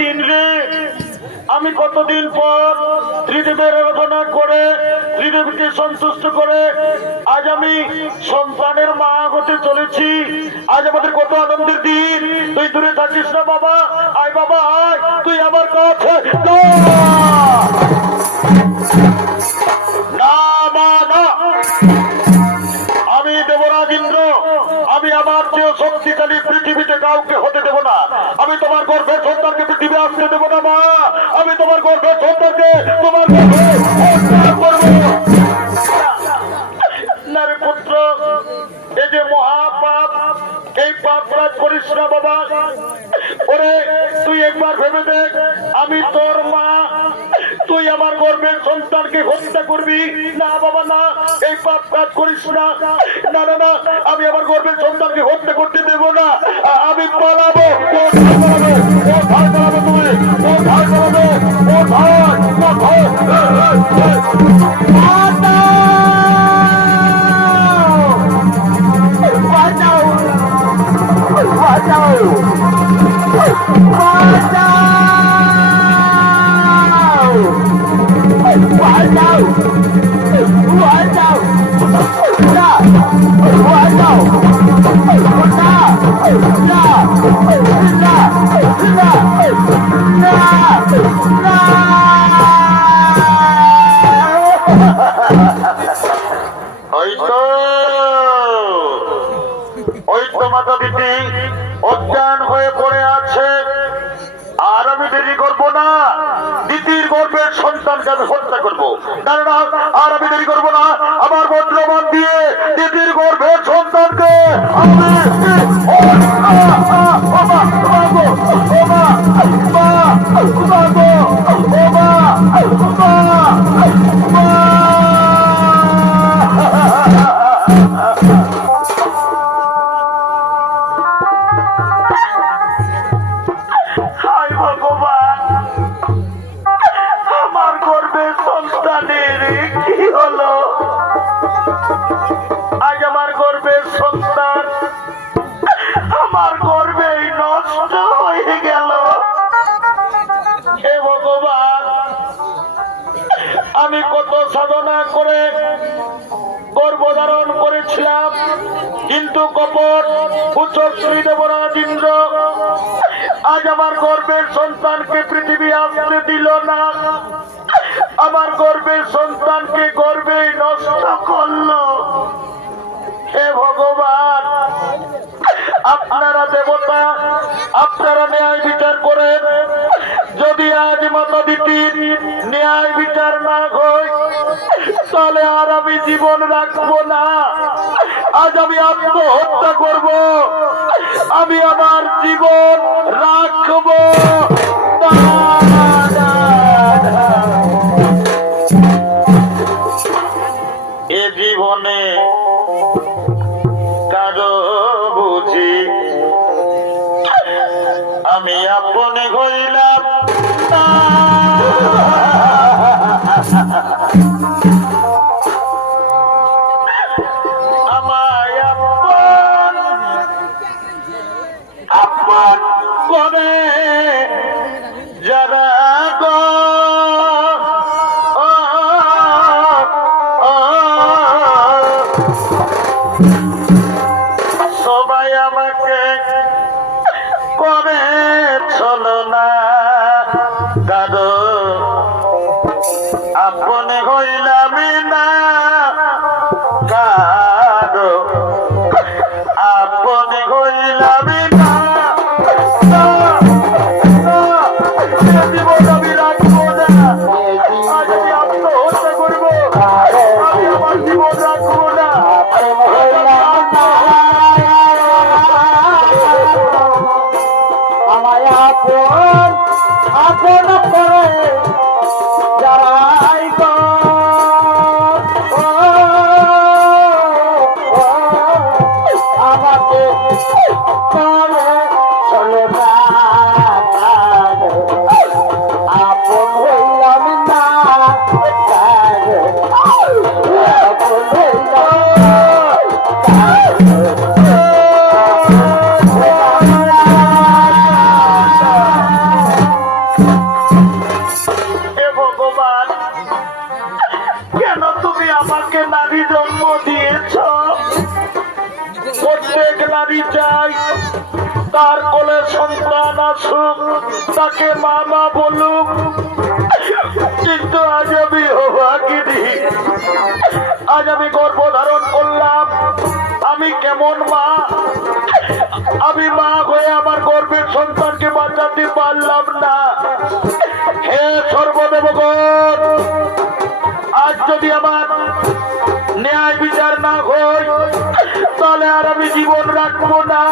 দিন রে, আমি কতদিন পর ত্রিদেবের আরাধনা করে ত্রিদেবকে সন্তুষ্ট করে আজ আমি সন্তানের মা হতে চলেছি। আজ আমাদের কত আনন্দের দিন। তুই দূরে থাকিস না বাবা, আয় বাবা আয়, তুই আমার কাছে না মা না। আমি দেবরাজ ইন্দ্র, আমি আমার চেয়ে শক্তিশালী পৃথিবীতে কাউকে হতে দেব না। আমি তোমার গর্ভের সন্তানকে পৃথিবী আসতে দেব না মা। আমি তোমার গর্ভের সন্তানকে তোমার গর্ভে হত্যা করব না রে পুত্র। এই যে মহাপাপ, এই পাপ কাজ করিস না বাবা। ওরে তুই একবার ভেবে দেখ, আমি তোর মা, তুই আমার গর্ভের সন্তানকে হত্যা করবি না বাবা না। এই পাপ কাজ করিস না। না না না, আমি আমার গর্ভের সন্তানকে হত্যা করতে দেব না। আমি পালাবো। ওই তো মাতা দিদি অজ্ঞান হয়ে পড়ে আছে, আর আমি দেরি করবো না। দিদির গর্ভের সন্তানকে আমি হত্যা করবো। না না, আর আমি দেরি করবো না। আমার বজ্রবাণ দিয়ে দিদির গর্ভের সন্তানকে আমি আমি কত সাধনা করে গর্ভধারণ করেছিলাম, কিন্তু কপট কুচক্রী দেবরাজ ইন্দ্র আজ আমার গর্ভের সন্তানকে পৃথিবী আসতে দিল না। আমার গর্ভের সন্তানকে গর্ভে নষ্ট করলো। হে ভগবান, আপনারা দেবতা, আপনারা ন্যায় বিচার করেন। যদি আজ মাতা দিদির ন্যায় বিচার না হয়, তাহলে আর আমি জীবন রাখবো না। আজ আমি আত্মহত্যা করব। আমি আমার জীবন রাখবো না। এ জীবনে কারো বুঝি আমি আপনে হইলাম না। আমায় আপন আপন করে যারা গো সবাই আমাকে করে চলো না। দাদু আপনে হইলাম না, কারো আপনে হইলাম না। জীবন আমি রাখবো না। আজ আমি আত্মহত্যা করবো। আমি আমার জীবন রাখবো না। আমায় আপন আপন করে যারাই গো আমাকে নারী জন্ম দিয়েছ। প্রত্যেক নারী চাই তার কোলে সন্তান আসুক, তাকে মা মা বলুক, কিন্তু আজ আমি অভাগিনী। আজ আমি গর্ভধারণ করলাম, আমি কেমন মা? আমি মা হয়ে আমার গর্ভের সন্তানকে বাঁচাতে পারলাম না। হে সর্বদেবগণ, আজ যদি আমার ন্যায় বিচার না হয় তাহলে আর আমি জীবন রাখবো না।